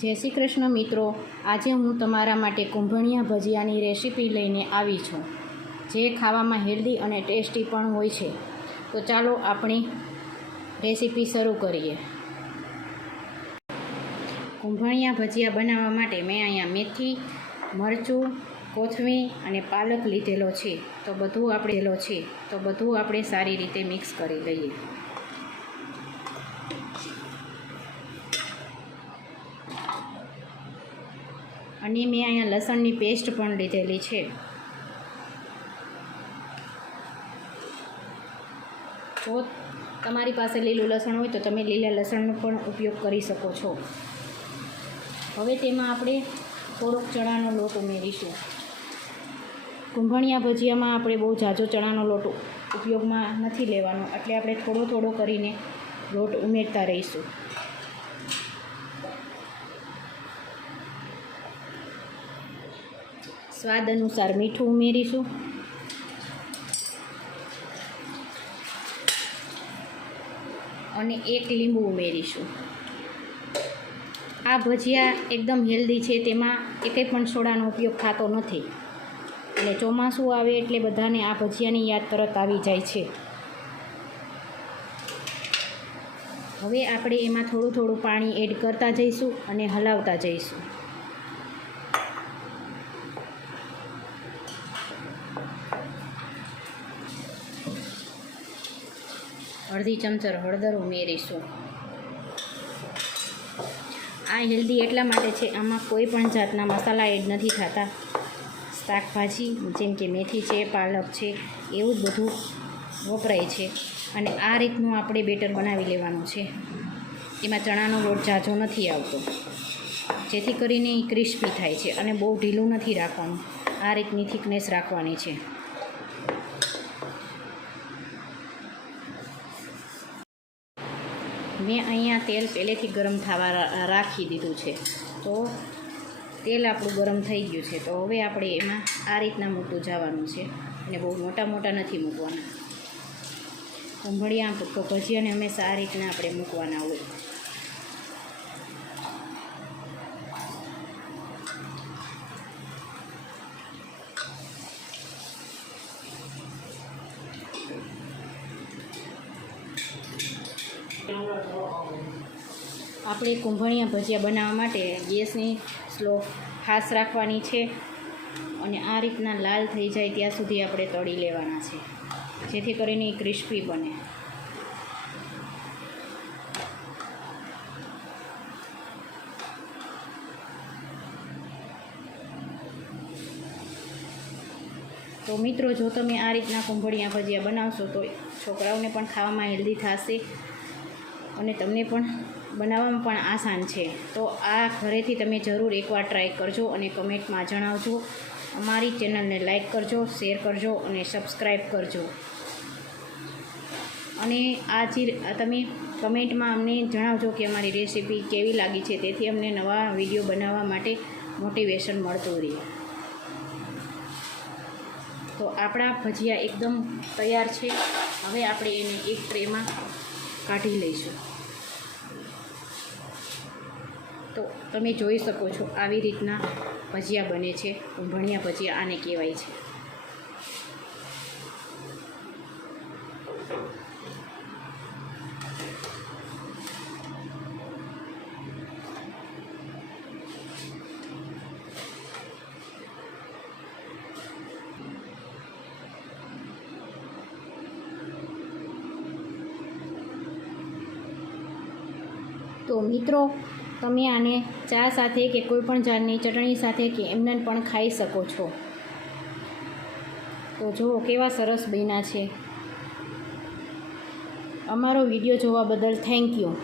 જય શ્રી કૃષ્ણ મિત્રો, આજે હું તમારા માટે કુંભણિયા ભજીયાની રેસીપી લઈને આવી છું, જે ખાવામાં હેલ્ધી અને ટેસ્ટી પણ હોય છે. તો ચાલો આપણી રેસીપી શરૂ કરીએ. કુંભણિયા ભજીયા બનાવવા માટે મેં અહીંયા મેથી, મરચું, કોથમીર અને પાલક લીધેલો છે. તો બધું આપણે સારી રીતે મિક્સ કરી લઈએ. અને મેં અહીંયા લસણની પેસ્ટ પણ લીધેલી છે. જો તમારી પાસે લીલું લસણ હોય તો તમે લીલા લસણનો પણ ઉપયોગ કરી શકો છો. હવે તેમાં આપણે થોડોક ચણાનો લોટ ઉમેરીશું. કુંભણિયા ભજીયામાં આપણે બહુ ઝાઝો ચણાનો લોટ ઉપયોગમાં નથી લેવાનો, એટલે આપણે થોડો કરીને લોટ ઉમેરતા રહીશું. સ્વાદ અનુસાર મીઠું ઉમેરીશું. અને 1 લીંબુ ઉમેરીશું. આ ભજીયા એકદમ હેલ્ધી છે, તેમાં એકેય પણ સોડાનો ઉપયોગ થતો નથી. અને ચોમાસું આવે એટલે બધાને આ ભજીયાની યાદ તરત આવી જાય છે. હવે આપણે એમાં થોડું પાણી એડ કરતા જઈશું અને હલાવતા જઈશું. અડધી ચમચી હળદર ઉમેરીશું. આ હેલ્ધી એટલા માટે છે, આમાં કોઈ પણ જાતના મસાલા એડ નથી થતા. શાકભાજી જેમ કે મેથી છે, પાલક છે, એવું જ બધું વપરાય છે. અને આ રીતનું આપણે બેટર બનાવી લેવાનું છે. એમાં ચણાનો લોટ ઝાઝો નથી આવતો, જેથી કરીને એ ક્રિસ્પી થાય છે. અને બહુ ઢીલું નથી રાખવાનું, આ રીતની થિકનેસ રાખવાની છે. મેં અહીંયા તેલ પહેલેથી ગરમ થવા રાખી દીધું છે. તો તેલ આપણું ગરમ થઈ ગયું છે. તો હવે આપણે એમાં આ રીતના મૂકતું જવાનું છે, અને બહુ મોટા નથી મૂકવાના. કુંભળિયા ભજીયાને હંમેશા આ રીતના આપણે મૂકવાના હોય. આપણે કુંભણિયા ભજીયા બનાવવા માટે ગેસની સ્લો ફાસ્ટ રાખવાની છે. અને આ રીતના લાલ થઈ જાય ત્યાં સુધી આપણે તળી લેવાના છે, જેથી કરીને એ ક્રિસ્પી બને. તો મિત્રો, જો તમે આ રીતના કુંભળિયા ભજીયા બનાવશો તો છોકરાઓને પણ ખાવામાં હેલ્ધી થશે, અને તમને પણ બનાવવામાં પણ આસાન છે. તો આ ઘરેથી તમે જરૂર એકવાર ટ્રાય કરજો અને કમેન્ટમાં જણાવજો. અમારી ચેનલને લાઈક કરજો, શેર કરજો અને સબસ્ક્રાઈબ કરજો. અને તમે કમેન્ટમાં અમને જણાવજો કે અમારી રેસીપી કેવી લાગી છે, તેથી અમને નવા વિડીયો બનાવવા માટે મોટિવેશન મળતું રહે. તો આપણા ભજીયા એકદમ તૈયાર છે. હવે આપણે એને એક ટ્રેમાં કાઢી લઈશું. તો તમે જોઈ શકો છો, આવી રીતના ભજીયા બને છે. કુંભણિયા ભજીયા આને કહેવાય છે. તો મિત્રો, તમે આને ચા સાથે કે કોઈ પણ જાતની ચટણી સાથે કે એમને પણ ખાઈ શકો છો. તો જુઓ કેવા સરસ બન્યા છે. અમારો વિડીયો જોવા બદલ થેન્ક યુ.